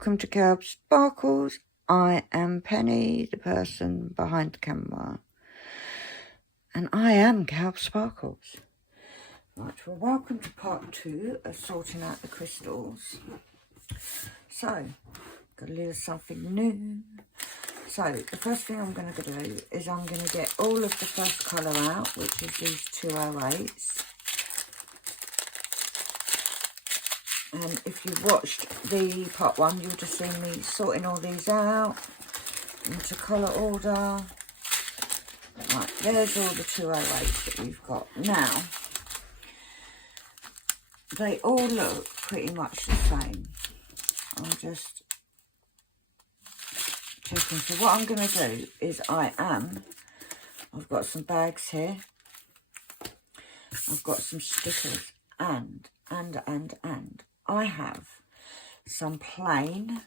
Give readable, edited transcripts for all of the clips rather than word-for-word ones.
welcome to KALBS Sparkles. I am Penny, the person behind the camera. And I am KALBS Sparkles. Right, well, welcome to part 2 of sorting out the crystals. So, got a little something new. So, the first thing I'm going to do is I'm going to get all of the first colour out, which is these 208s. And if you've watched the part 1, you'll just see me sorting all these out into colour order. Right, there's all the 208s that we've got. Now, they all look pretty much the same. I'm just checking. So what I'm going to do is I've got some bags here. I've got some stickers and I have some plain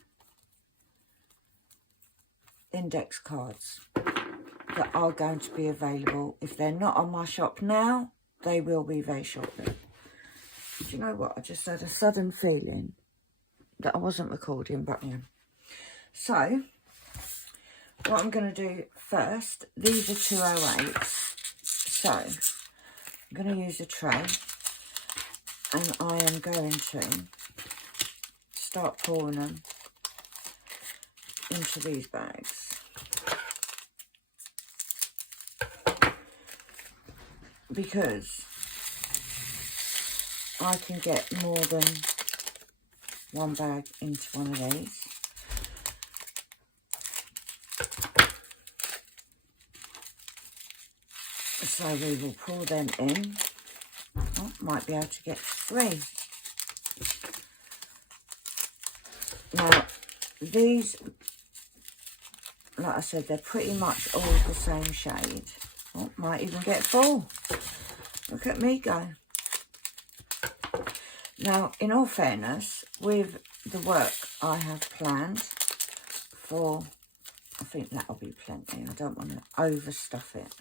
index cards that are going to be available. If they're not on my shop now, they will be very shortly. Do you know what? I just had a sudden feeling that I wasn't recording, but I am. So, what I'm going to do first, these are 208s. So, I'm going to use a tray. And I am going to start pouring them into these bags. Because I can get more than one bag into one of these. So we will pour them in. Oh, might be able to get 3. Now, these, like I said, they're pretty much all the same shade. Oh, might even get 4. Look at me go. Now, in all fairness, with the work I have planned for, I think that'll be plenty. I don't want to overstuff it.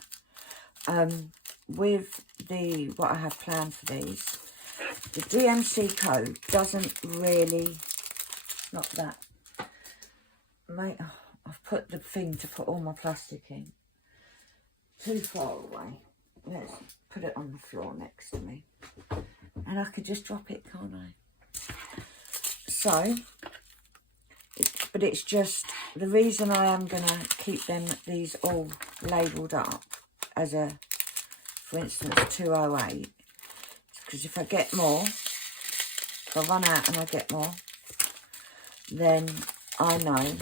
With what I have planned for these, the DMC code doesn't really, not that, mate, oh, I've put the thing to put all my plastic in too far away. Let's put it on the floor next to me, and I could just drop it, can't I? So, but it's just, the reason I am going to keep these all labelled up as a, for instance, 208, because if I get more, if I run out and I get more, then I know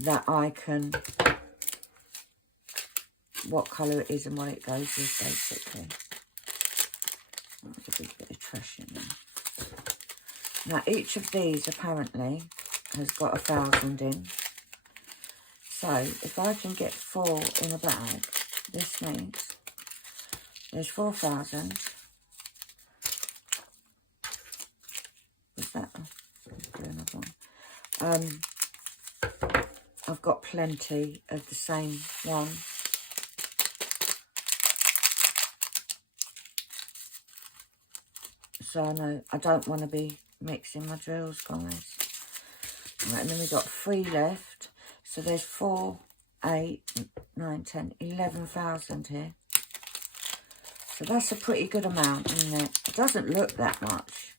that I can, what colour it is and what it goes with, basically. There's a big bit of trash in there. Now, each of these apparently has got 1,000 in. So, if I can get 4 in a bag, this means there's 4,000. What's that? Let's do another one. I've got plenty of the same one. So I know I don't want to be mixing my drills, guys. Right, and then we've got 3 left. So there's 4, 8, 9, 10, 11,000 here. So that's a pretty good amount, isn't it? It doesn't look that much,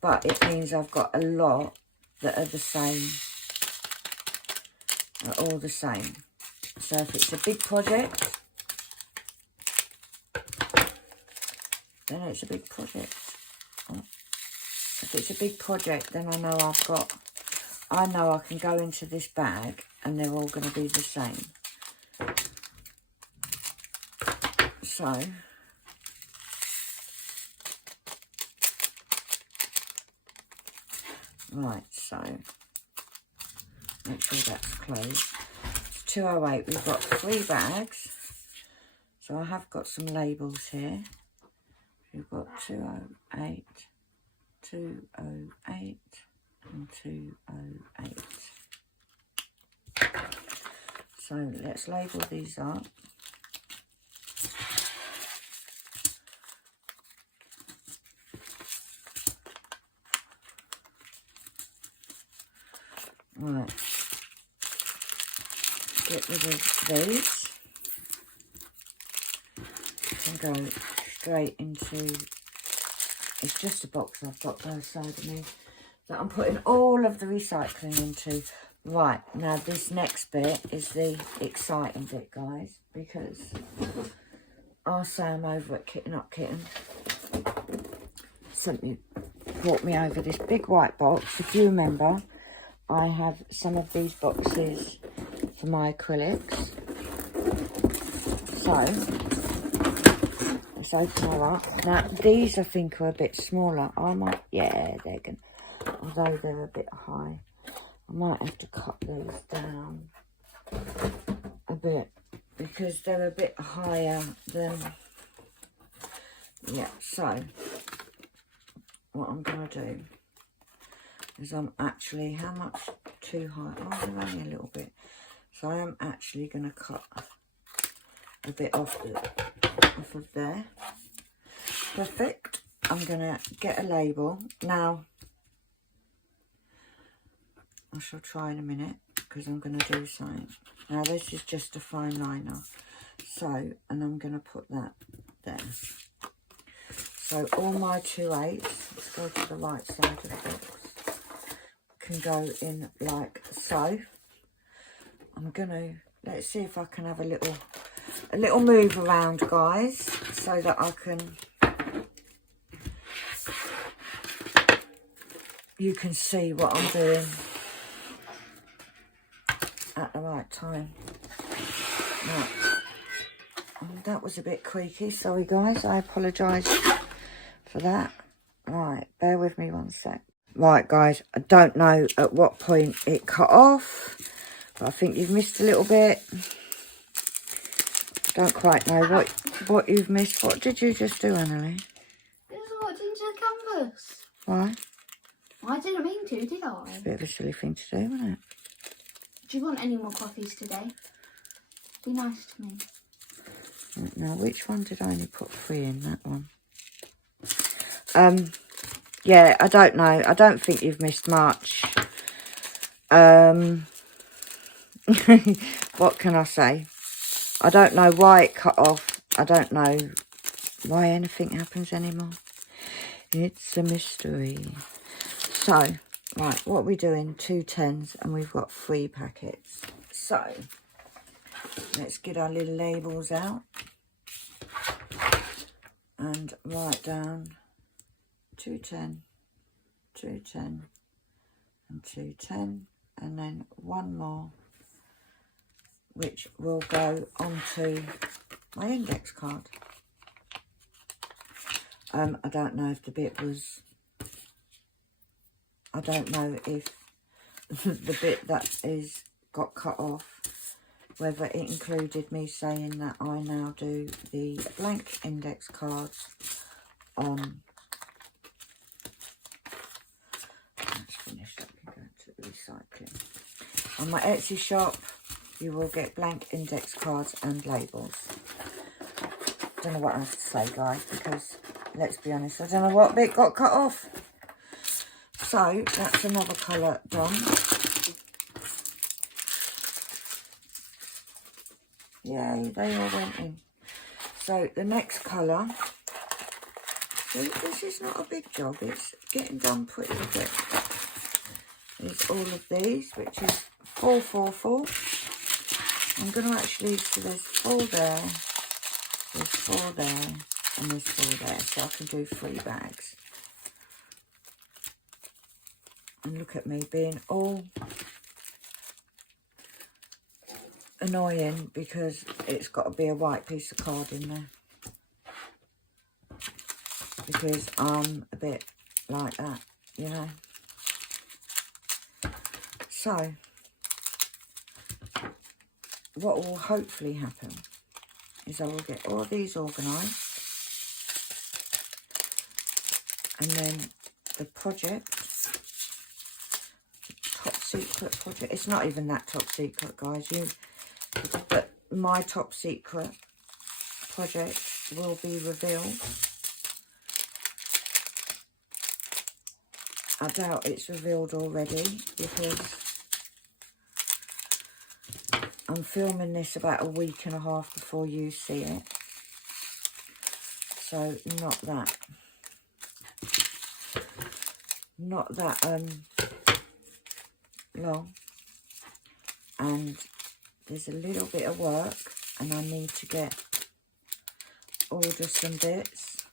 but it means I've got a lot that are the same, are all the same. So if it's a big project, then it's a big project. Oh. If it's a big project, then I know I know I can go into this bag and they're all going to be the same. So, right, so, make sure that's closed. It's 208, we've got 3 bags. So I have got some labels here. We've got 208, 208, and 208. So let's label these up. Right. Get rid of these. And go straight into, it's just a box I've got by the side of me that I'm putting all of the recycling into. Right, now this next bit is the exciting bit, guys, because our Sam over at Kitten Up Kitten brought me over this big white box. If you remember, I have some of these boxes for my acrylics. So, let's open her up. Now, these I think are a bit smaller. I might, yeah, they're going to, although they're a bit high, I might have to cut these down a bit because they're a bit higher than, yeah, so what I'm going to do is I'm actually, how much too high? Oh, they're only a little bit. So I am actually going to cut a bit off of there. Perfect. I'm going to get a label. Now, I shall try in a minute because I'm going to do something. Now, this is just a fine liner. So, and I'm going to put that there. So, all my 2/8, let's go to the right side of the box, can go in like so. I'm going to, let's see if I can have a little move around, guys, so that I can, you can see what I'm doing at the right time. Right. That was a bit creaky, sorry guys, I apologise for that. Right, bear with me one sec. Right guys, I don't know at what point it cut off, but I think you've missed a little bit. Don't quite know what you've missed. What did you just do, Annalie? Just walked into the canvas. Why? I didn't mean to, did I? It's a bit of a silly thing to do, isn't it? Do you want any more coffees today? Be nice to me. Right, now, which one did I only put 3 in? That one. Yeah, I don't know. I don't think you've missed much. What can I say? I don't know why it cut off. I don't know why anything happens anymore. It's a mystery. So, right, what are we doing? 2 10s and we've got 3 packets. So, let's get our little labels out and write down 210, 210 and 210, and then one more which will go onto my index card. I don't know if the bit was, I don't know if the bit that is got cut off, whether it included me saying that I now do the blank index cards on, let's finish up and go to recycling. On my Etsy shop, you will get blank index cards and labels. Don't know what else to say, guys, because let's be honest, I don't know what bit got cut off. So that's another colour done. Yay, they all went in. So the next colour, see, this is not a big job, it's getting done pretty quick. Is all of these, which is 4, 4, 4. I'm going to actually, so there's 4 there, there's 4 there, and there's 4 there, so I can do 3 bags. And look at me being all annoying because it's got to be a white piece of card in there. Because I'm a bit like that, you know. So, what will hopefully happen is I will get all these organised, and then the project, top secret project, it's not even that top secret, guys, but my top secret project will be revealed. I doubt it's revealed already because I'm filming this about a week and a half before you see it. So not that long. And there's a little bit of work, and I need to order some bits,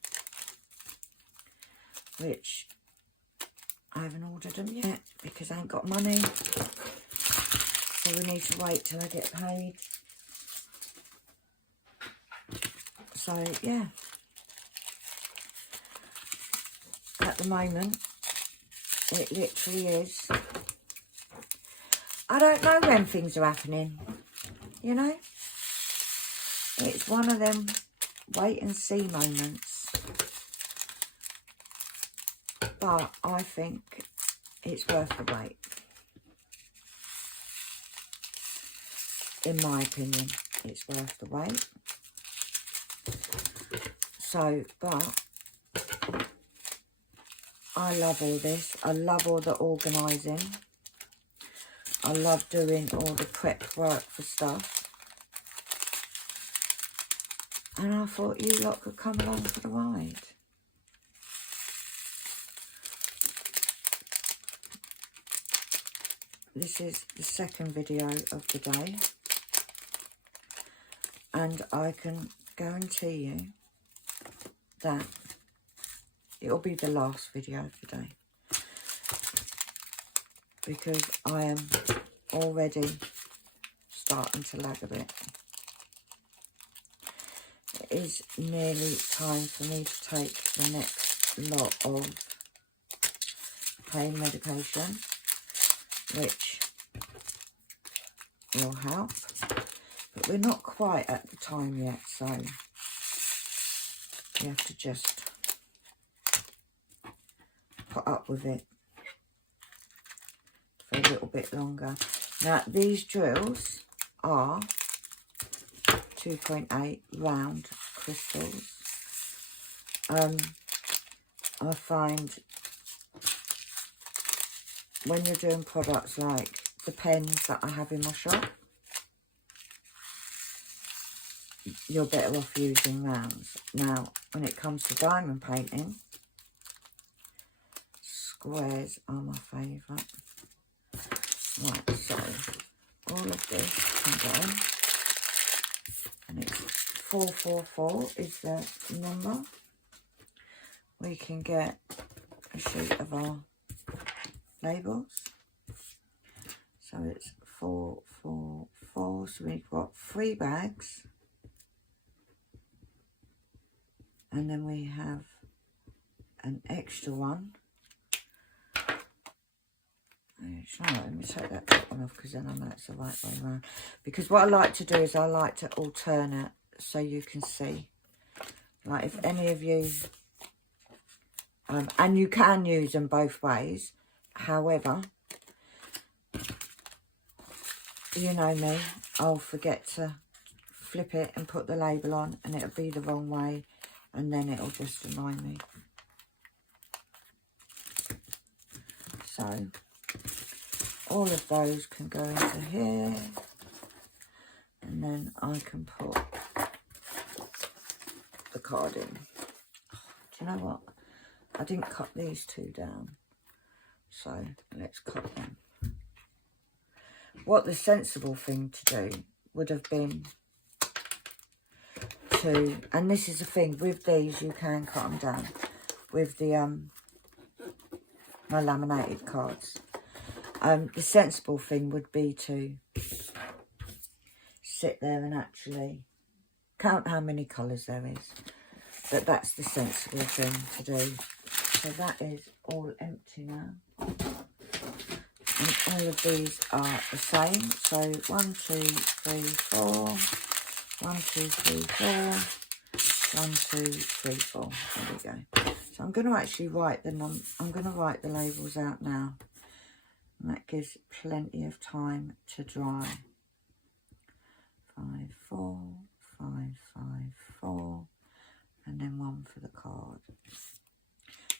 which I haven't ordered them yet because I ain't got money. So we need to wait till I get paid. So yeah, at the moment it literally is. I don't know when things are happening, you know. It's one of them wait and see moments. But I think it's worth the wait. In my opinion, it's worth the wait. So, but I love all this. I love all the organising. I love doing all the prep work for stuff. And I thought you lot could come along for the ride. This is the second video of the day. And I can guarantee you that it'll be the last video of the day. Because I am already starting to lag a bit. It is nearly time for me to take the next lot of pain medication, which will help. But we're not quite at the time yet, so you have to just put up with it for a little bit longer. Now, these drills are 2.8 round crystals. I find when you're doing products like the pens that I have in my shop, you're better off using rounds. Now, when it comes to diamond painting, squares are my favourite. Right, so all of this can go, and it's 444 is the number. We can get a sheet of our labels. So it's 444. So we've got 3 bags. And then we have an extra one. Let me take that top one off, because then I know it's the right way around. Because what I like to do is I like to alternate so you can see. Like if any of you, and you can use them both ways. However, you know me, I'll forget to flip it and put the label on, and it'll be the wrong way, and then it'll just annoy me. So all of those can go into here, and then I can put the card in. Do you know what? I didn't cut these 2 down, so let's cut them. What the sensible thing to do would have been to, and this is the thing, with these you can cut them down with the my laminated cards. The sensible thing would be to sit there and actually count how many colours there is. But that's the sensible thing to do. So that is all empty now. And all of these are the same. So 1, 2, 3, 4. 1, 2, 3, 4. 1, 2, 3, 4. There we go. So I'm going to actually write the I'm going to write the labels out now. And that gives plenty of time to dry. 5, 4, 5, 5, 4, and then 1 for the card.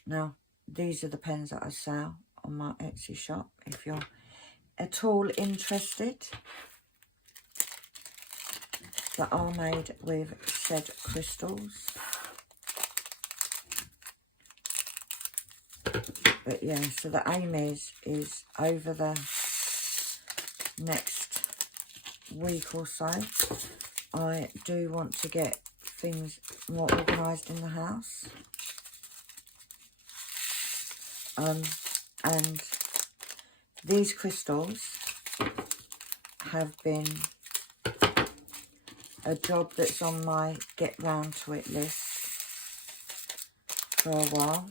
Now, these are the pens that I sell on my Etsy shop. If you're at all interested, that are made with said crystals. But yeah, so the aim is over the next week or so, I do want to get things more organised in the house. And these crystals have been a job that's on my get round to it list for a while.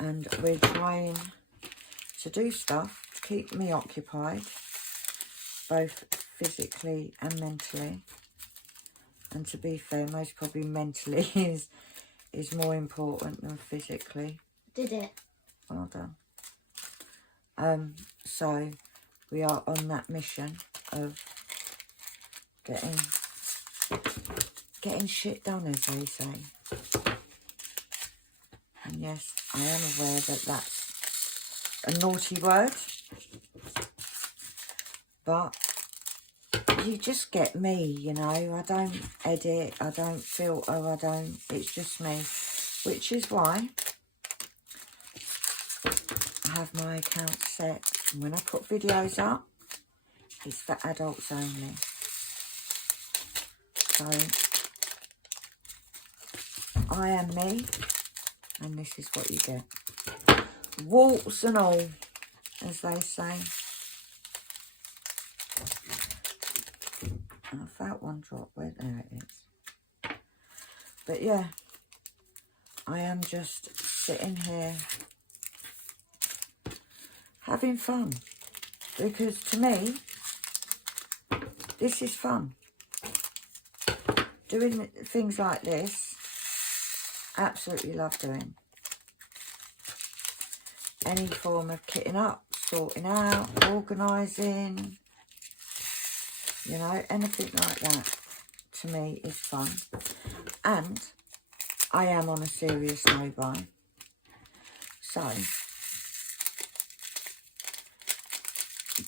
And we're trying to do stuff to keep me occupied, both physically and mentally. And to be fair, most probably mentally is more important than physically. Did it? Well done. So we are on that mission of getting shit done, as they say. And yes, I am aware that that's a naughty word, but you just get me, you know. I don't edit, I don't filter, it's just me, which is why I have my account set. And when I put videos up, it's for adults only. So I am me, and this is what you get. Warts and all, as they say. And I felt one drop. Where? There it is. But yeah, I am just sitting here having fun, because to me this is fun. Doing things like this, absolutely love doing. Any form of kitting up, sorting out, organising, you know, anything like that to me is fun. And I am on a serious no-buy. So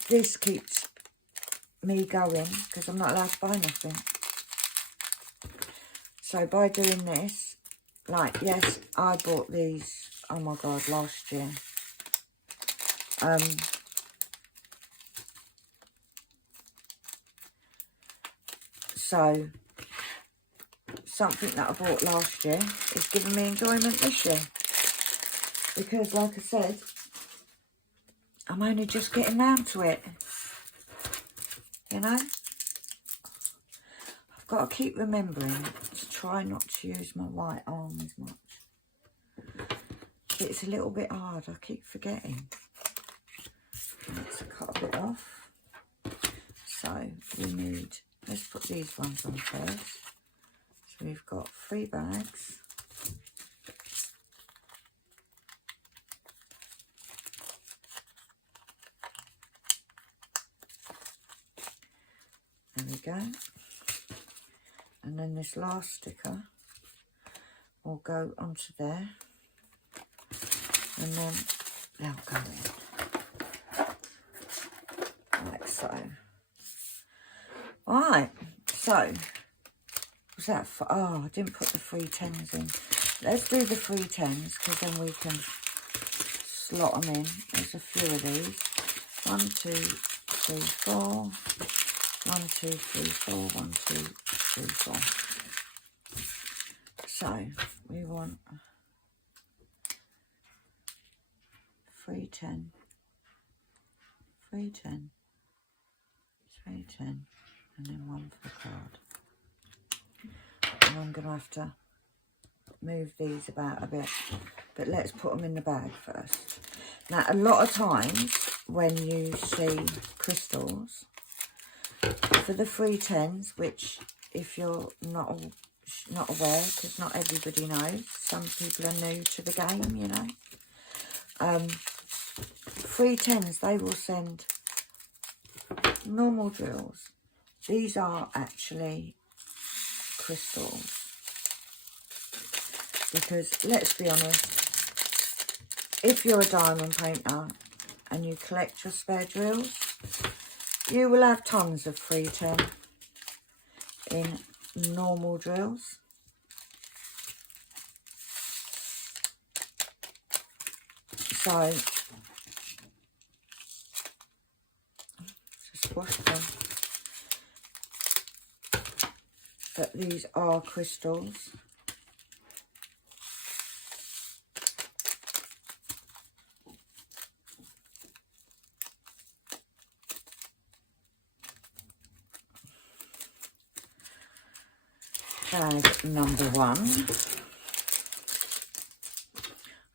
this keeps me going because I'm not allowed to buy nothing. So by doing this, like, yes, I bought these, oh my God, last year. So something that I bought last year is giving me enjoyment this year. Because like I said, I'm only just getting round to it. You know? I've got to keep remembering to try not to use my right arm as much. It's a little bit hard, I keep forgetting. Let's cut a bit off. So we need, let's put these ones on first. So we've got 3 bags. There we go. And then this last sticker will go onto there. And then they'll go in. Like so. Alright, so, was that for, oh, I didn't put the 3 10s in. Let's do the 3 10s, because then we can slot them in. There's a few of these. 1, 2, 3, 4. 1, 2, 3, 4. 1, 2, 3, 4. So, we want 3 10. 3 10. 3 10. And then 1 for the card. And I'm going to have to move these about a bit. But let's put them in the bag first. Now, a lot of times when you see crystals, for the 3 10s, which if you're not aware, because not everybody knows, some people are new to the game, you know. 3 10s, they will send normal drills. These are actually crystals. Because let's be honest, if you're a diamond painter and you collect your spare drills, You will have tons of 310 in normal drills. So, just wash them. But these are crystals. Bag number 1.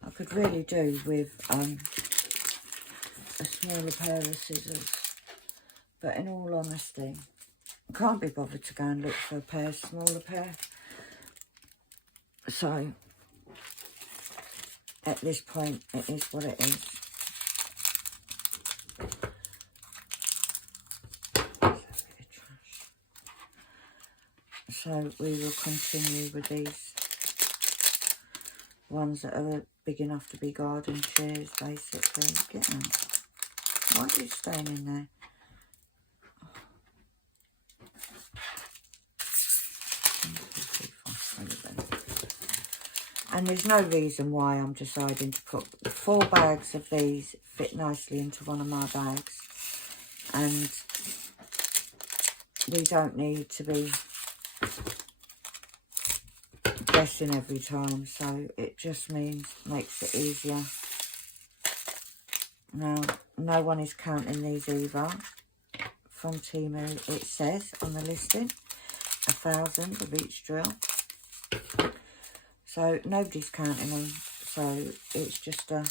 I could really do with a smaller pair of scissors, but in all honesty, I can't be bothered to go and look for a smaller pair. So, at this point, it is what it is. So we will continue with these ones that are big enough to be garden chairs, basically. Get them. Why are you staying in there? And there's no reason why I'm deciding to put 4 bags of these, fit nicely into one of my bags. And we don't need to be guessing every time, so it just makes it easier. Now, no one is counting these either. From Temu, it says on the listing 1,000 of each drill. So nobody's counting them. So it's just a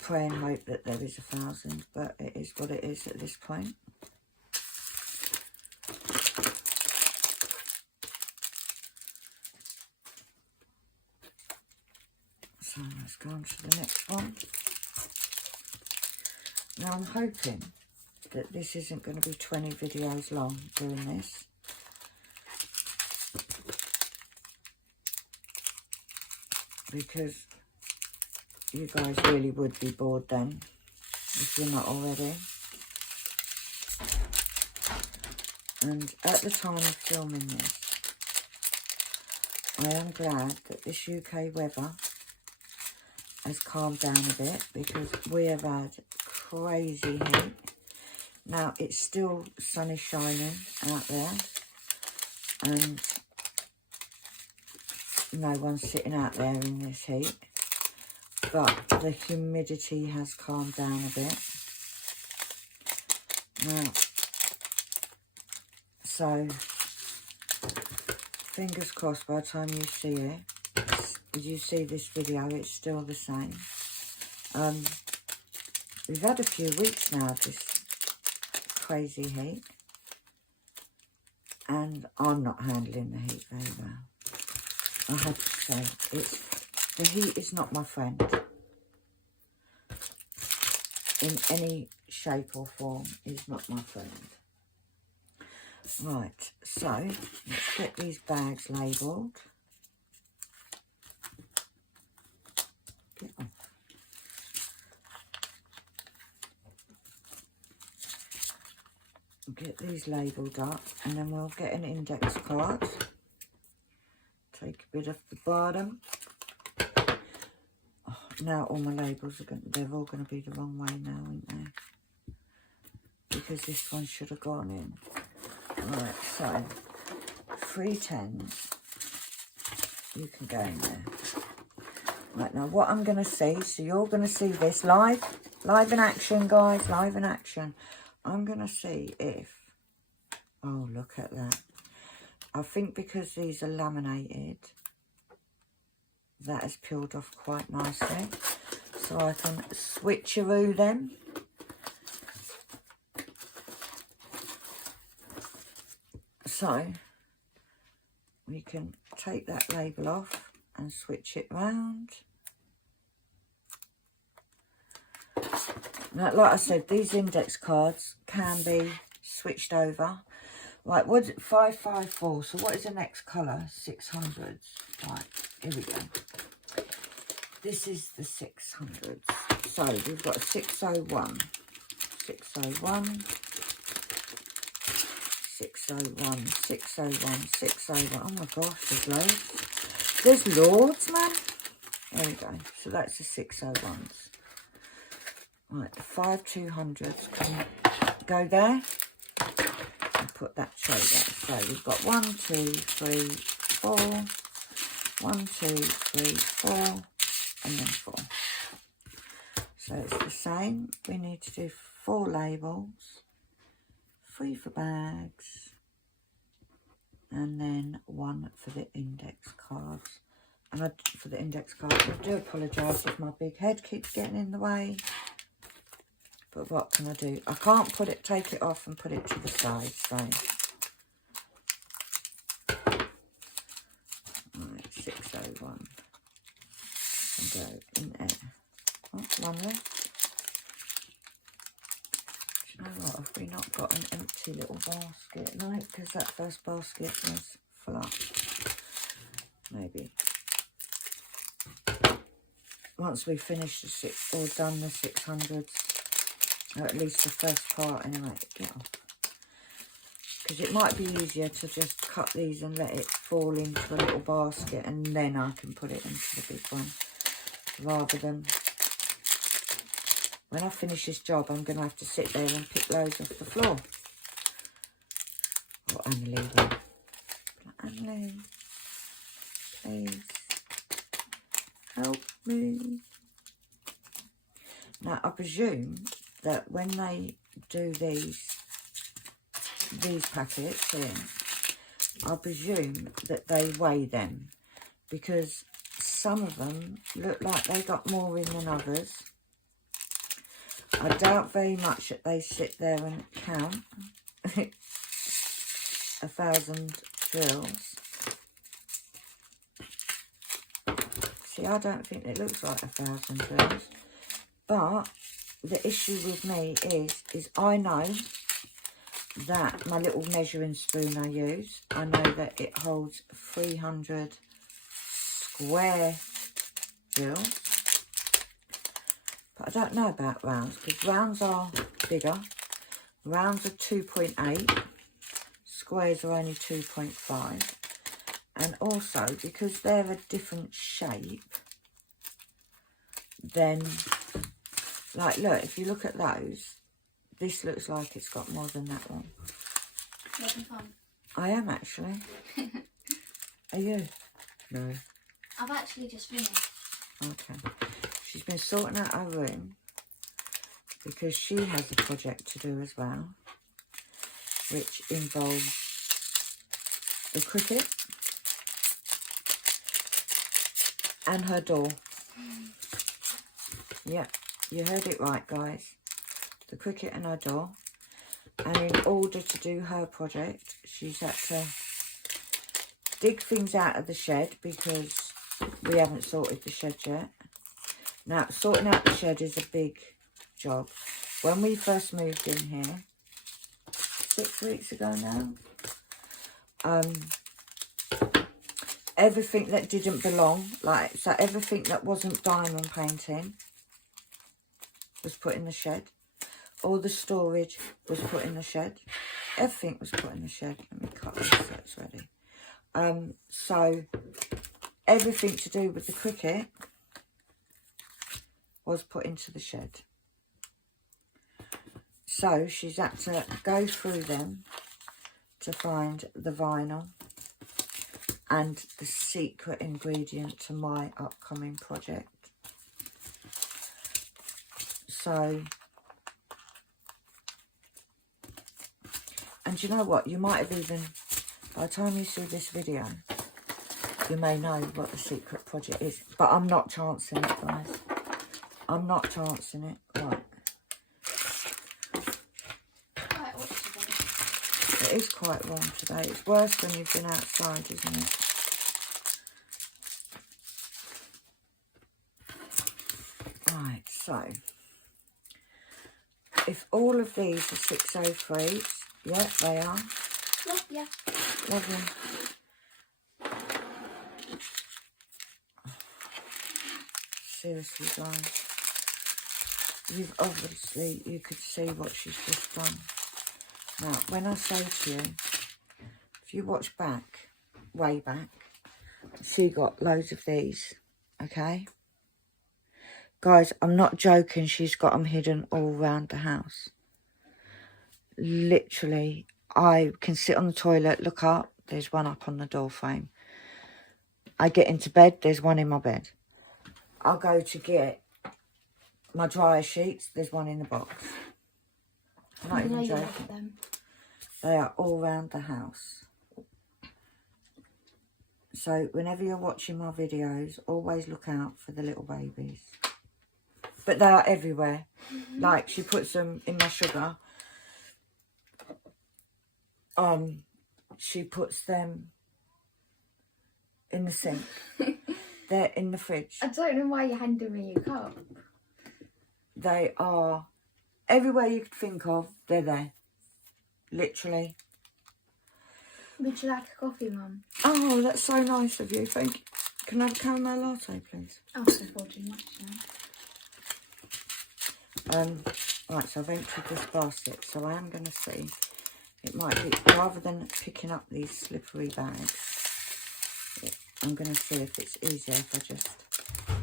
pray and hope that there is 1,000, but it is what it is at this point. So let's go on to the next one. Now I'm hoping that this isn't going to be 20 videos long doing this. Because you guys really would be bored then, if you're not already. And at the time of filming this, I am glad that this UK weather has calmed down a bit, because we have had crazy heat. Now it's still sun is shining out there, and no one's sitting out there in this heat, but the humidity has calmed down a bit now. So fingers crossed by the time you see it, you see this video, it's still the same. We've had a few weeks now of this crazy heat, and I'm not handling the heat very well. I have to say, the heat is not my friend in any shape or form. Is not my friend. Right, so let's get these bags labelled. Get off. Get these labelled up, and then we'll get an index card. Take a bit off the bottom. Oh, now all my labels they're all going to be the wrong way now, aren't they? Because this one should have gone in. Right, so 3 10s. You can go in there. Right, now what I'm going to see, so you're going to see this live in action, guys, live in action. I'm going to see if, oh, look at that. I think because these are laminated, that has peeled off quite nicely. So I can switcheroo them. So we can take that label off and switch it round. Now, like I said, these index cards can be switched over. Right, what's it? 554. So what is the next colour? 600s. Right, here we go. This is the 600s. So we've got a 601. 601, 601, 601, 601. Oh my gosh, there's loads. There's loads, man. There we go. So that's the 601s. Right, the 5 200s can go there. And put that tray there. So we've got 1, 2, 3, 4. 1, 2, 3, 4. And then 4. So it's the same. We need to do 4 labels. 3 for bags. And then 1 for the index cards. And for the index cards, I do apologise if my big head keeps getting in the way. But what can I do? I can't take it off and put it to the side, so. Right, 601. And go in there. Oh, 1 left. Do you know what? Have we not got an empty little basket? No, because that first basket was full up. Maybe. Once we finish the or done the 600s, or at least the first part anyway, get off. Because it might be easier to just cut these and let it fall into a little basket and then I can put it into the big one. Rather than, when I finish this job, I'm going to have to sit there and pick loads off the floor. Or Annalie will. Annalie, please help me. Now, I presume that when they do these packets here, I presume that they weigh them, because some of them look like they got more in than others. I doubt very much that they sit there and count 1,000 drills. See, I don't think it looks like 1,000 drills. But the issue with me is I know that my little measuring spoon I use, I know that it holds 300 square drills. But I don't know about rounds, because rounds are bigger. Rounds are 2.8. Squares are only 2.5. And also, because they're a different shape, then, like, look, if you look at those, this looks like it's got more than that one. Having fun? I am, actually. Are you? No. I've actually just finished. Okay. She's been sorting out her room because she has a project to do as well, which involves the cricket and her door. Yep, you heard it right, guys. The cricket and her door. And in order to do her project, she's had to dig things out of the shed because we haven't sorted the shed yet. Now, sorting out the shed is a big job. When we first moved in here, 6 weeks ago now, everything that didn't belong, so everything that wasn't diamond painting was put in the shed. All the storage was put in the shed. Everything was put in the shed. Let me cut this so it's ready. So everything to do with the cricket was put into the shed. So she's had to go through them to find the vinyl and the secret ingredient to my upcoming project. So, and you know what, you might have even, by the time you see this video, you may know what the secret project is. But I'm not chancing it, guys. I'm not chancing it. Right. It is quite warm today. It's worse when you've been outside, isn't it? Right, so if all of these are 603s, yeah, they are. Yeah. Lovely. Seriously, guys. you've obviously, you could see what she's just done. Now, when I say to you, if you watch back, way back, she got loads of these, okay? Guys, I'm not joking, she's got them hidden all around the house. Literally, I can sit on the toilet, look up, there's one up on the door frame. I get into bed, there's one in my bed. I'll go to get my dryer sheets, there's one in the box. I'm not even joking. They are all around the house. So whenever you're watching my videos, always look out for the little babies. But they are everywhere. Like, she puts them in my sugar. She puts them in the sink. They're in the fridge. I don't know why you're handing me your cup. They are everywhere you could think of. They're there. Literally. Would you like a coffee, Mum? Oh, that's so nice of you. Thank you. Can I have a caramel latte, please? Oh, before too much now. Right, so I've emptied this basket, so I am going to see. It might be, rather than picking up these slippery bags, I'm going to see if it's easier if I just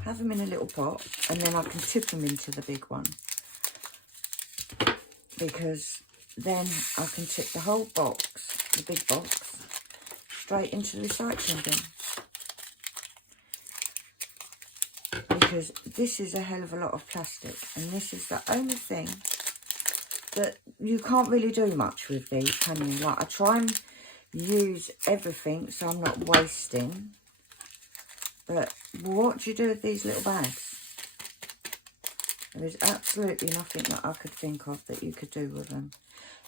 have them in a little pot, and then I can tip them into the big one. Because then I can tip the whole box, the big box, straight into the recycling bin. Because this is a hell of a lot of plastic, and this is the only thing that you can't really do much with these, can you? Like, I try and use everything so I'm not wasting, but what do you do with these little bags? There is absolutely nothing that I could think of that you could do with them.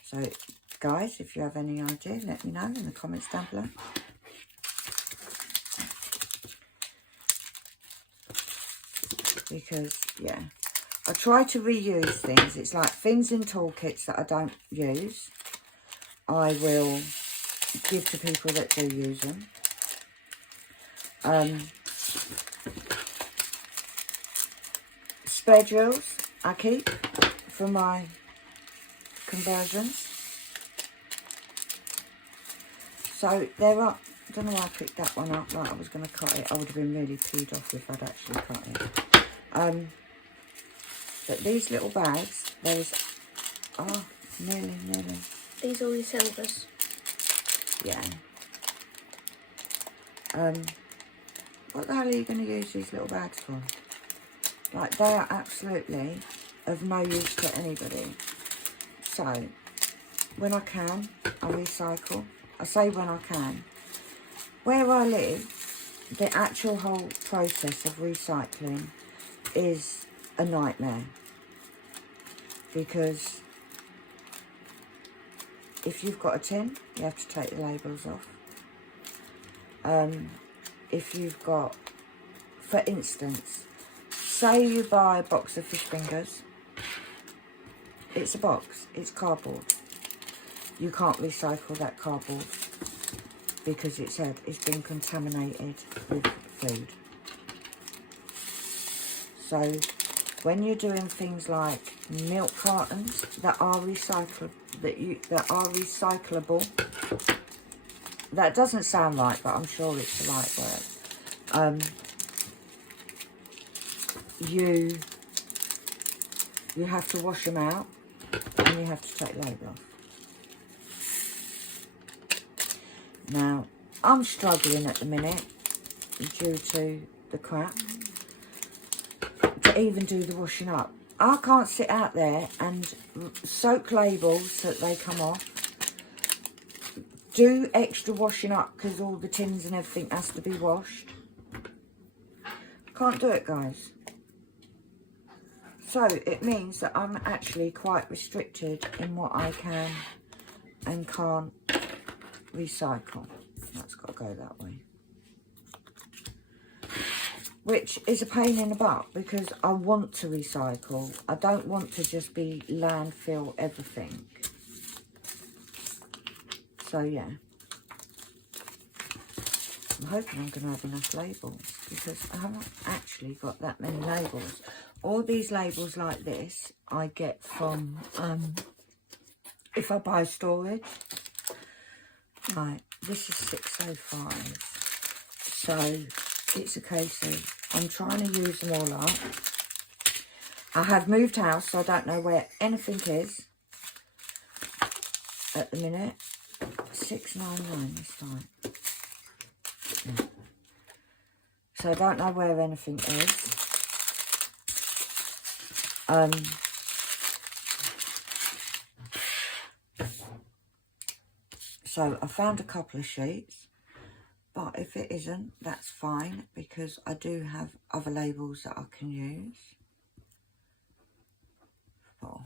So guys, if you have any idea, let me know in the comments down below. Because, yeah, I try to reuse things. It's like things in toolkits that I don't use, I will give to people that do use them. Spare drills I keep for my conversions. So there are, I don't know why I picked that one up, like I was going to cut it. I would have been really peed off if I'd actually cut it. But these little bags, there's, oh, nearly. These are all your silvers. Yeah. What the hell are you going to use these little bags for? Like, they are absolutely of no use to anybody. So, when I can, I recycle. I say when I can. Where I live, the actual whole process of recycling is a nightmare. Because if you've got a tin, you have to take the labels off. If you've got, for instance, say you buy a box of fish fingers. It's a box, it's cardboard. You can't recycle that cardboard because it's been contaminated with food. So when you're doing things like milk cartons that are recyclable, that doesn't sound right, but I'm sure it's the right word. You have to wash them out and you have to take the label off. Now, I'm struggling at the minute due to the crap to even do the washing up. I can't sit out there and soak labels so that they come off. Do extra washing up because all the tins and everything has to be washed. Can't do it, guys. So it means that I'm actually quite restricted in what I can and can't recycle. That's got to go that way. Which is a pain in the butt because I want to recycle. I don't want to just be landfill everything. So yeah. I'm hoping I'm going to have enough labels because I haven't actually got that many labels all these labels like this I get from if I buy storage. Right, this is 605. So it's a case of I'm trying to use them all up. I have moved house, so I don't know where anything is at the minute. 699 this time. Yeah. So I don't know where anything is. So I found a couple of sheets, but if it isn't, that's fine, because I do have other labels that I can use. Oh.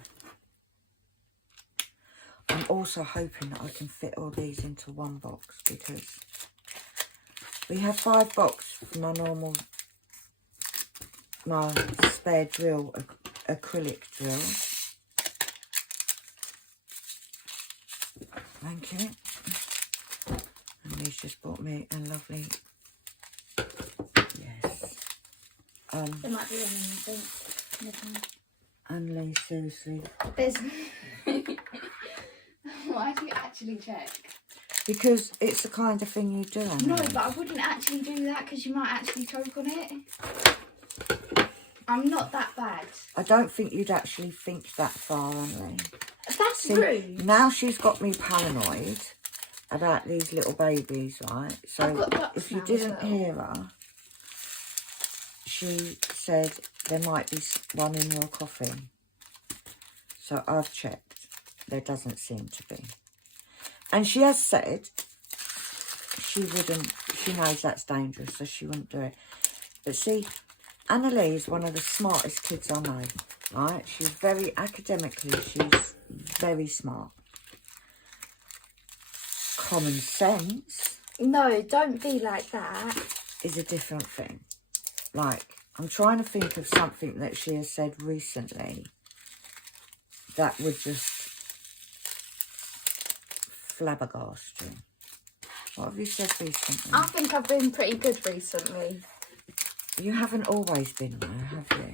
I'm also hoping that I can fit all these into one box, because we have 5 boxes for my spare drill, acrylic drills. Thank you. And he's just bought me a lovely, yes. There might be one in the sink. And Lee, seriously. There's... Why do you actually check? Because it's the kind of thing you do. No, but I wouldn't actually do that because you might actually choke on it. I'm not that bad. I don't think you'd actually think that far, Emily. That's rude. Now she's got me paranoid about these little babies, right? So if you didn't hear her, she said there might be one in your coffee. So I've checked. There doesn't seem to be. And she has said she wouldn't, she knows that's dangerous, so she wouldn't do it. But see, Annalee is one of the smartest kids I know, right? She's very, academically, she's very smart. Common sense. No, don't be like that. Is a different thing. Like, I'm trying to think of something that she has said recently that would just flabbergast you. What have you said recently? I think I've been pretty good recently. You haven't always been there, have you?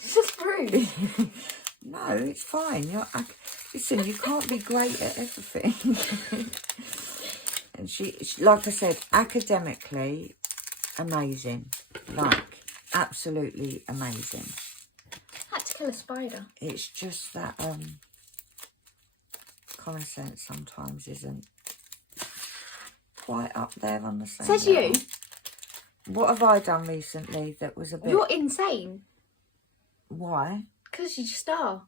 It's just rude. No, it's fine. Listen, you can't be great at everything. And she, like I said, academically amazing. Like, absolutely amazing. Had to kill a spider. It's just that common sense sometimes isn't quite up there on the same Says level. you. What have I done recently that was a bit... You're insane. Why? Because you just are.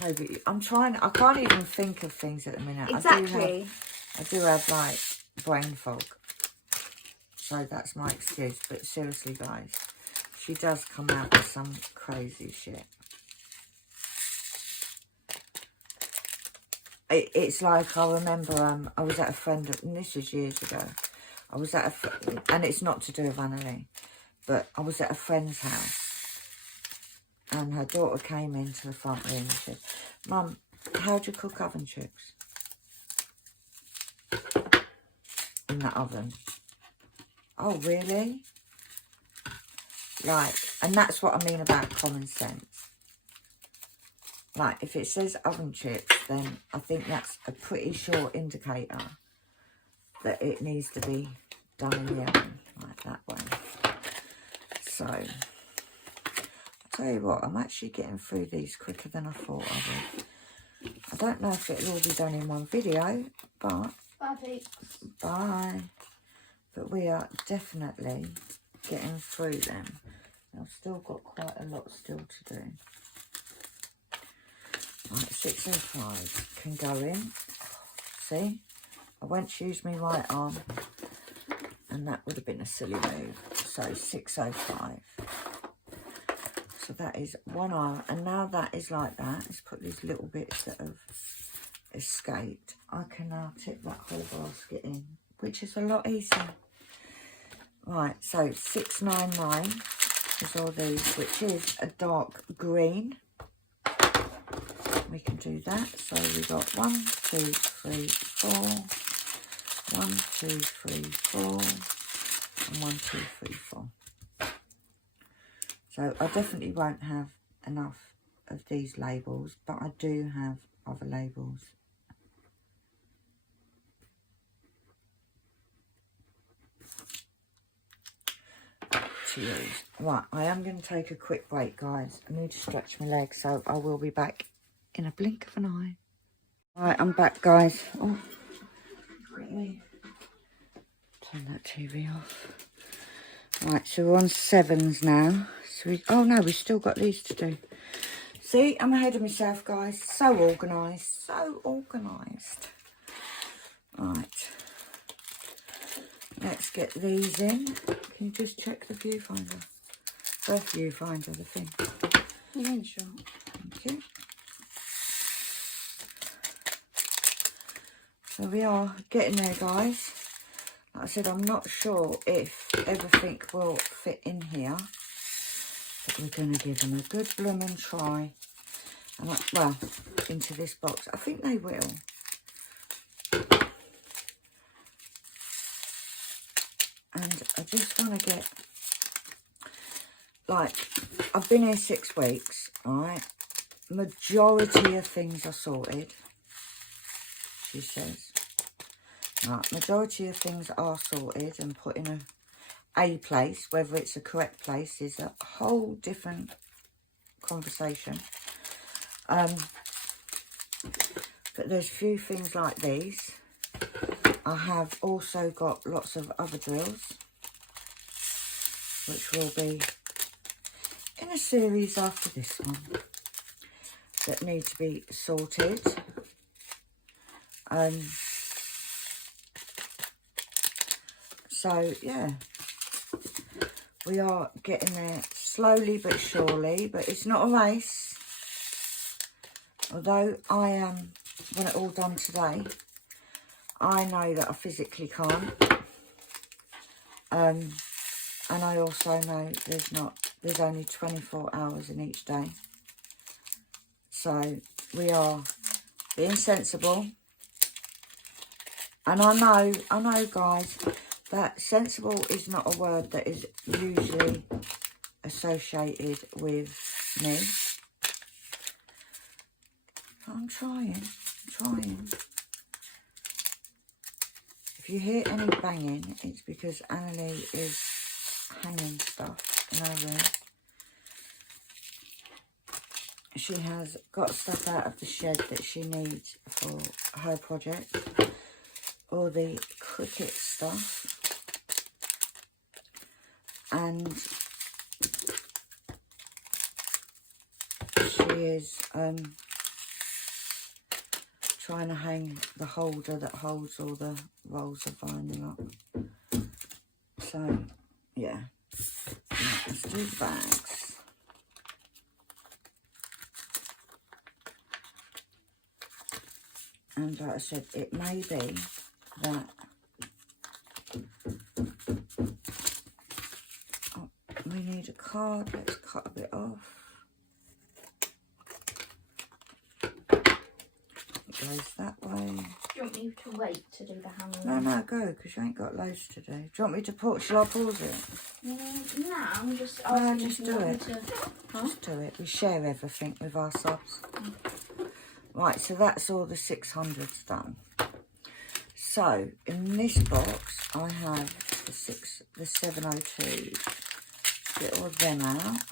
No, but I'm trying... I can't even think of things at the minute. Exactly. I do have like, brain fog. So that's my excuse. But seriously, guys, she does come out with some crazy shit. It's like, I remember I was at a friend, and this was years ago. I was at and it's not to do with Annalee, but I was at a friend's house, and her daughter came into the front room and said, "Mum, how do you cook oven chips?" In the oven. Oh, really? Like, and that's what I mean about common sense. Like, if it says oven chips, then I think that's a pretty sure indicator that it needs to be done in the oven, like that way. So, I'll tell you what, I'm actually getting through these quicker than I thought I would. I don't know if it'll all be done in one video, but... Bye. But we are definitely getting through them. I've still got quite a lot still to do. Right, 605 can go in. See, I went to use my right arm, and that would have been a silly move. So 605. So that is 1 hour, and now that is like that. Let's put these little bits that have escaped. I can now tip that whole basket in, which is a lot easier. Right, so 699 is all these, which is a dark green. We can do that. So we got 1, 2, 3, 4. 1, 2, 3, 4. and 1, 2, 3, 4. So I definitely won't have enough of these labels, but I do have other labels. To use. Right, I am going to take a quick break, guys. I need to stretch my legs, so I will be back in a blink of an eye. Right, I'm back, guys. Oh, quickly turn that TV off. Right, so we're on 7s now. So oh no, we've still got these to do. See, I'm ahead of myself, guys. So organised, so organised. Right. Let's get these in. Can you just check the viewfinder? The viewfinder, the thing. Yeah, sure. Thank you. So we are getting there, guys. Like I said, I'm not sure if everything will fit in here. But we're going to give them a good blooming try. And well, into this box. I think they will. And I just want to get, like, I've been here 6 weeks, right? Majority of things are sorted, she says. Right, majority of things are sorted and put in a place. Whether it's a correct place is a whole different conversation. But there's a few things like these. I have also got lots of other drills, which will be in a series after this one, that need to be sorted. So, yeah, we are getting there slowly but surely, but it's not a race. Although I want it all done today, I know that I physically can't. And I also know there's only 24 hours in each day. So we are being sensible. And I know, guys, that sensible is not a word that is usually associated with me. I'm trying. If you hear any banging, it's because Annalie is hanging stuff in her room. She has got stuff out of the shed that she needs for her project. All the cricket stuff. And she is trying to hang the holder that holds all the rolls of vinyl up. So, yeah. Right, let's do the bags. And like I said, it may be that we need a card. Let's cut a bit off. It goes that way. Do you want me to wait to do the hammer? No, go, because you ain't got loads to do. Do you want me to pause? Shall I pause it? No, I'm just No, asking just if you do want it. me to... Huh? Just do it. We share everything with our subs. Right, so that's all the 600s done. So, in this box, I have the 702s. Get all of them out.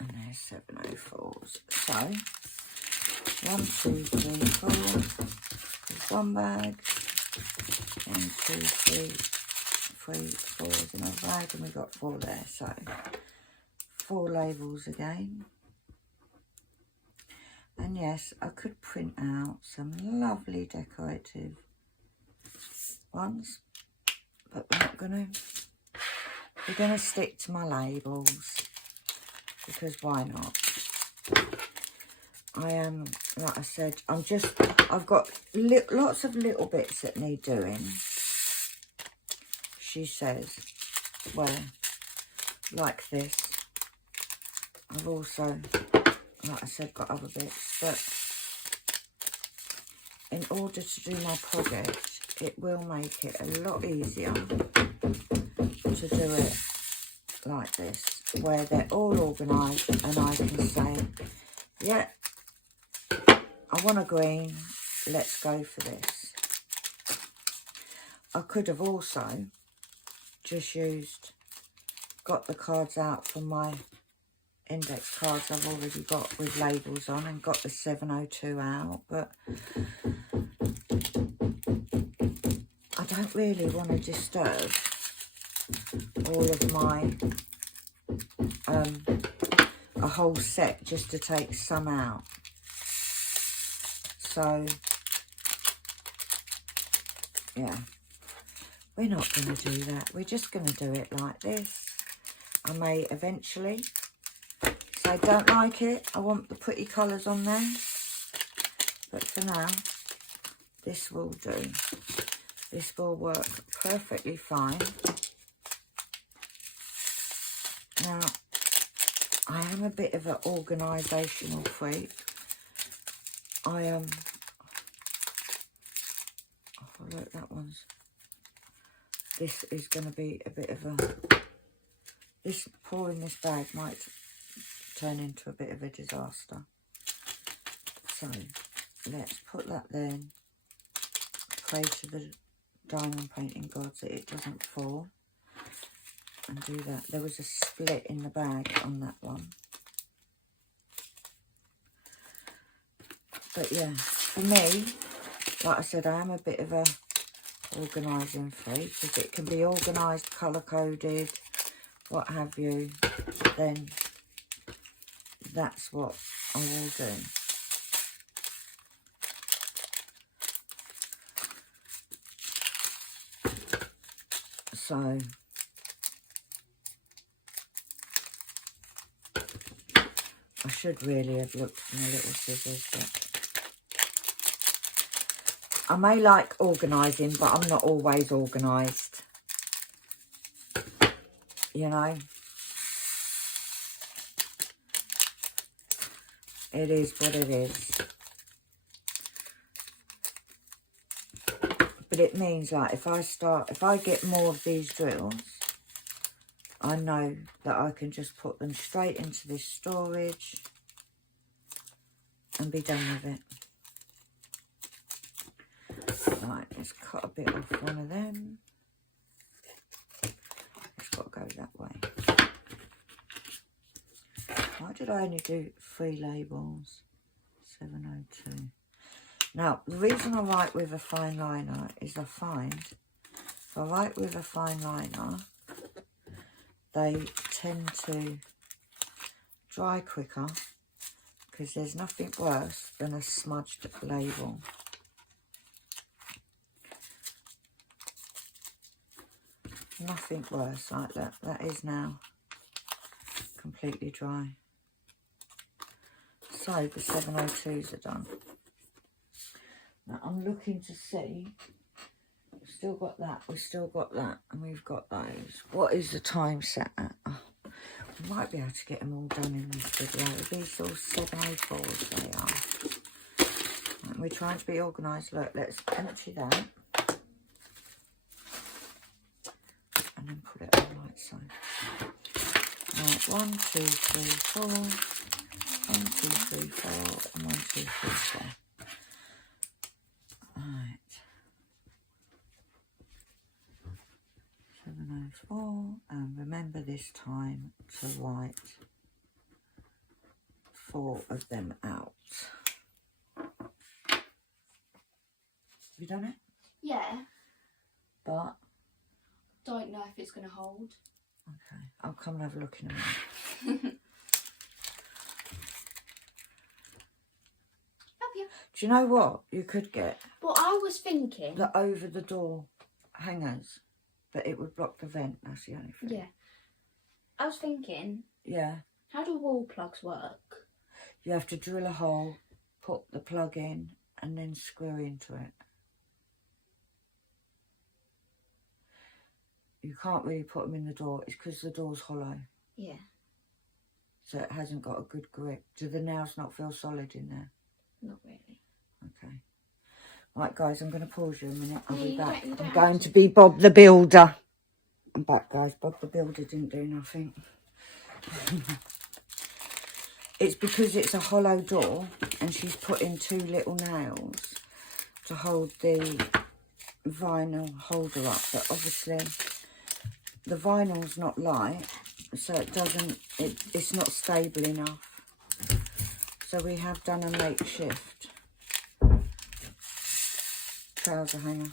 And there's 704s. So, 1, 2, 3, 4. There's one bag. 1, 2, 3, 4 is another bag. And we've got 4 there. So, 4 labels again. And yes, I could print out some lovely decorative ones, but we're not going to. We're going to stick to my labels, because why not? I am, like I said, I've got lots of little bits that need doing. She says, well, like this. I've also, like I said, got other bits, but in order to do my project, it will make it a lot easier to do it like this, where they're all organised and I can say, yeah, I want a green, let's go for this. I could have also just got the cards out from my index cards I've already got with labels on and got the 702 out, but I don't really want to disturb all of my a whole set just to take some out. So yeah, we're not going to do that. We're just going to do it like this. I may eventually say, don't like it, I want the pretty colours on there, but for now this will do. This will work perfectly fine. Now, I am a bit of an organisational freak. I am... oh, look, that one's... this is going to be a bit of a... this pouring this bag might turn into a bit of a disaster. So, let's put that there. Pray to the diamond painting gods that it doesn't fall. And do that. There was a split in the bag on that one. But yeah, for me, like I said, I am a bit of a organising freak. If it can be organised, colour-coded, what have you, then that's what I will do. So... I should really have looked for my little scissors, but I may like organising, but I'm not always organised. You know? It is what it is. But it means, like, if I get more of these drills, I know that I can just put them straight into this storage and be done with it. Right, let's cut a bit off one of them. It's got to go that way. Why did I only do 3 labels? 702. Now, the reason I write with a fine liner is I find if I write with a fine liner, they tend to dry quicker, because there's nothing worse than a smudged label. Nothing worse like that. That is now completely dry. So the 702s are done. Now I'm looking to see. We've still got that, we've still got that, and we've got those. What is the time set at? Oh, we might be able to get them all done in this video. These all 704s they are. And we're trying to be organised. Look, let's empty that. And then put it on like so. Right, 1, 2, 3, 4. 1, 2, 3, 4. And 1, 2, 3, 4. Right. 704, and remember this time to write 4 of them out. Have you done it? Yeah. But? Don't know if it's going to hold. Okay, I'll come and have a look in a minute. Do you know what you could get? Well, I was thinking... the over the door hangers. But it would block the vent, that's the only thing. Yeah. I was thinking... yeah. How do wall plugs work? You have to drill a hole, put the plug in, and then screw into it. You can't really put them in the door. It's because the door's hollow. Yeah. So it hasn't got a good grip. Do the nails not feel solid in there? Not really. Okay. Right, guys, I'm going to pause you a minute. I'll be you back. don't I'm have going to be Bob the Builder. I'm back, guys. Bob the Builder didn't do nothing. It's because it's a hollow door and she's put in 2 little nails to hold the vinyl holder up. But obviously the vinyl's not light, so it doesn't, it's not stable enough. So we have done a makeshift trouser hanger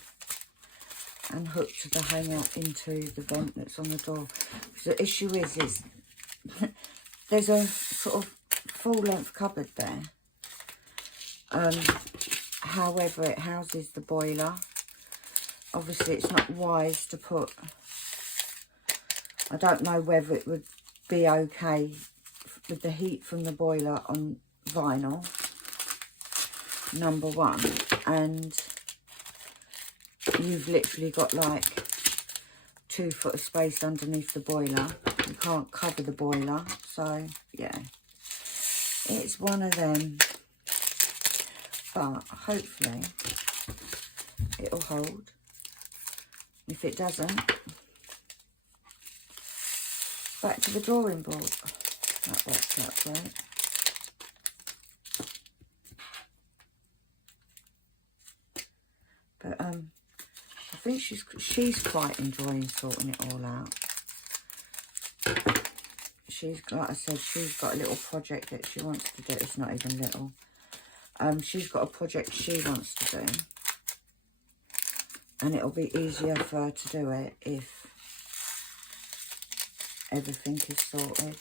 and hooked the hanger into the vent that's on the door. So the issue is there's a sort of full length cupboard there. However, it houses the boiler. Obviously it's not wise to put, I don't know whether it would be okay with the heat from the boiler on vinyl, number one, and you've literally got like 2 foot of space underneath the boiler. You can't cover the boiler, so yeah, it's one of them, but hopefully it'll hold. If it doesn't, back to the drawing board. That works out great. But I think she's quite enjoying sorting it all out. She's, like I said, she's got a little project that she wants to do. It's not even little. She's got a project she wants to do, and it'll be easier for her to do it if everything is sorted.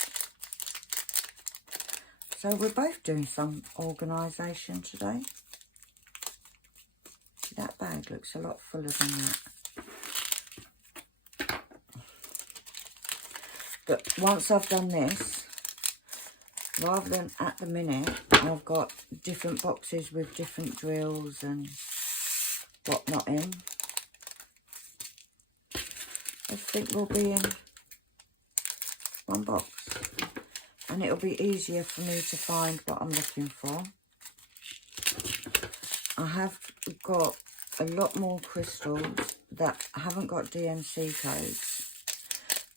So we're both doing some organisation today. See, that bag looks a lot fuller than that. But once I've done this, rather than at the minute, I've got different boxes with different drills and whatnot in. Everything will be in one box. And it'll be easier for me to find what I'm looking for. I have got a lot more crystals that haven't got DMC codes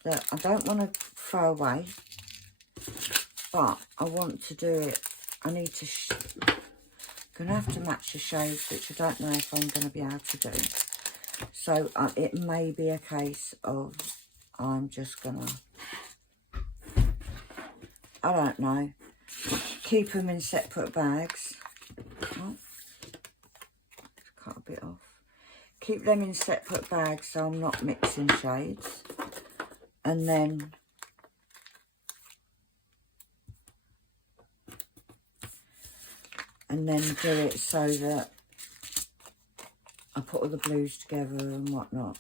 that I don't want to throw away, but I want to do it. I need to, gonna have to match the shades, which I don't know if I'm going to be able to do. So it may be a case of I'm just gonna, I don't know, keep them in separate bags. Oh, cut a bit off. Keep them in separate bags so I'm not mixing shades. And then do it so that I put all the blues together and whatnot.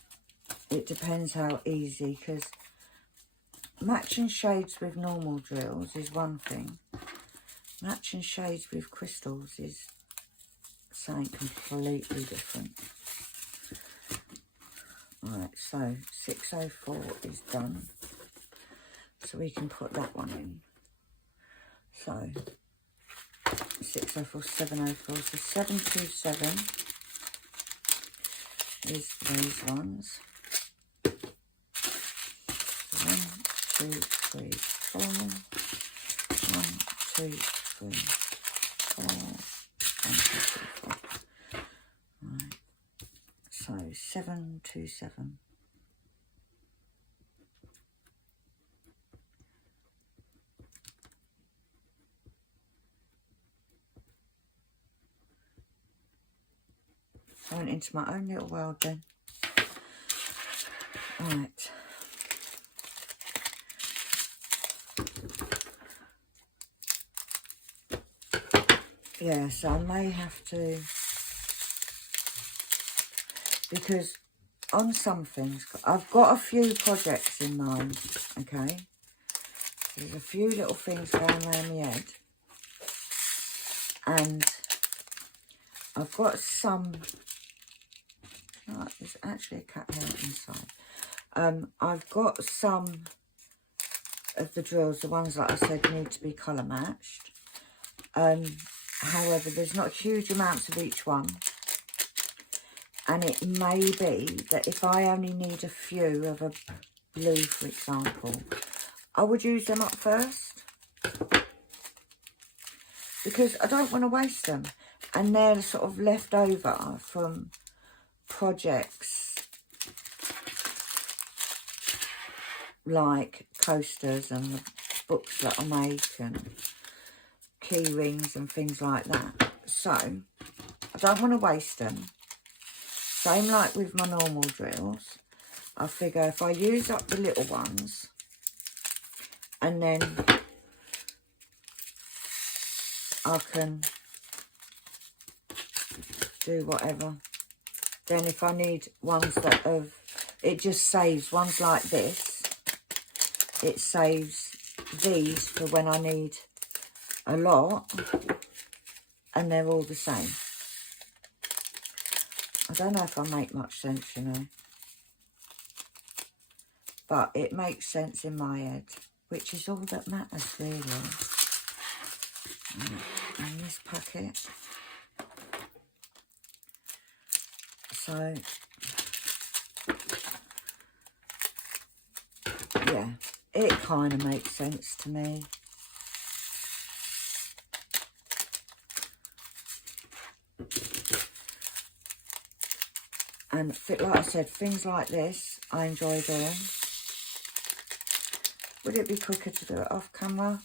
It depends how easy, because matching shades with normal drills is one thing. Matching shades with crystals is something completely different. Right, so 604 is done. So we can put that one in. So 604, 704. So 727 is these ones. 1, 2, 3, 4. 1, 2, 3, 4. 1, 2, 3, 4. Right. So 727. I went into my own little world then. Right. Yeah, so I may have to, because on some things, I've got a few projects in mind, okay? There's a few little things going around my head. And I've got some, oh, there's actually a cat hair inside. I've got some of the drills, the ones like I said need to be colour matched. However, there's not huge amounts of each one. And it may be that if I only need a few of a blue, for example, I would use them up first. Because I don't want to waste them. And they're sort of left over from projects like coasters and the books that I make and key rings and things like that. So, I don't want to waste them. Same like with my normal drills. I figure if I use up the little ones and then I can do whatever. Then if I need ones that have, it just saves ones like this. It saves these for when I need a lot, and they're all the same. I don't know if I make much sense, you know, but it makes sense in my head, which is all that matters, really. In this packet. So, yeah, it kind of makes sense to me. And like I said, things like this, I enjoy doing. Would it be quicker to do it off camera?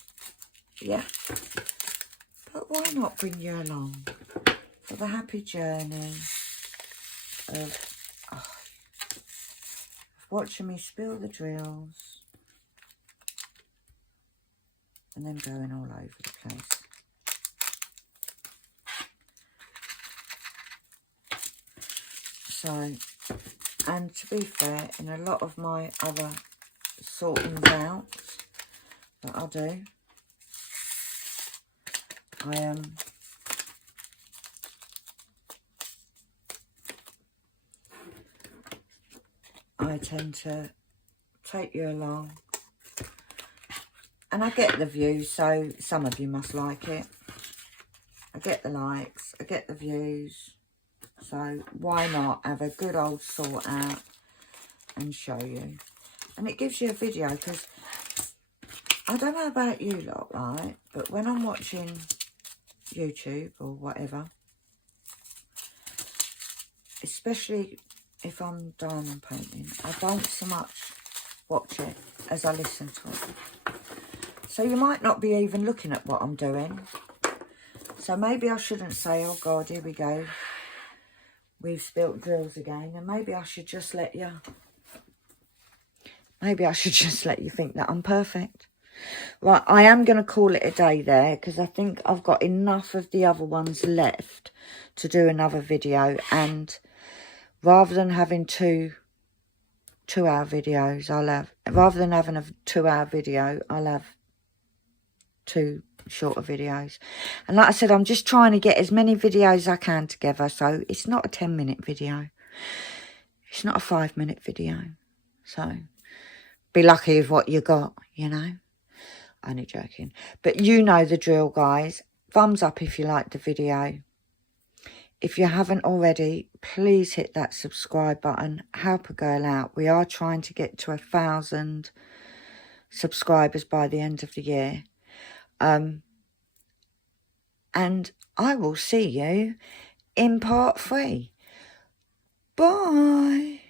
Yeah. But why not bring you along for the happy journey of watching me spill the drills and then going all over the place. So, and to be fair, in a lot of my other sortings out that I do, I tend to take you along, and I get the views, so some of you must like it. I get the likes, I get the views, so why not have a good old sort out and show you. And it gives you a video, because I don't know about you lot, right, but when I'm watching YouTube or whatever, especially if I'm diamond painting, I don't so much watch it as I listen to it. So you might not be even looking at what I'm doing. So maybe I shouldn't say, oh God, here we go, we've spilt drills again. And maybe I should just let you, think that I'm perfect. Right, I am going to call it a day there, because I think I've got enough of the other ones left to do another video. And rather than having two-hour videos, rather than having a 2-hour video, I'll have 2 shorter videos. And like I said, I'm just trying to get as many videos as I can together, so it's not a 10-minute video, it's not a 5-minute video, so be lucky with what you got, you know. Only joking, but you know the drill, guys. Thumbs up if you liked the video. If you haven't already, please hit that subscribe button, help a girl out. We are trying to get to 1,000 subscribers by the end of the year. And I will see you in part 3. Bye.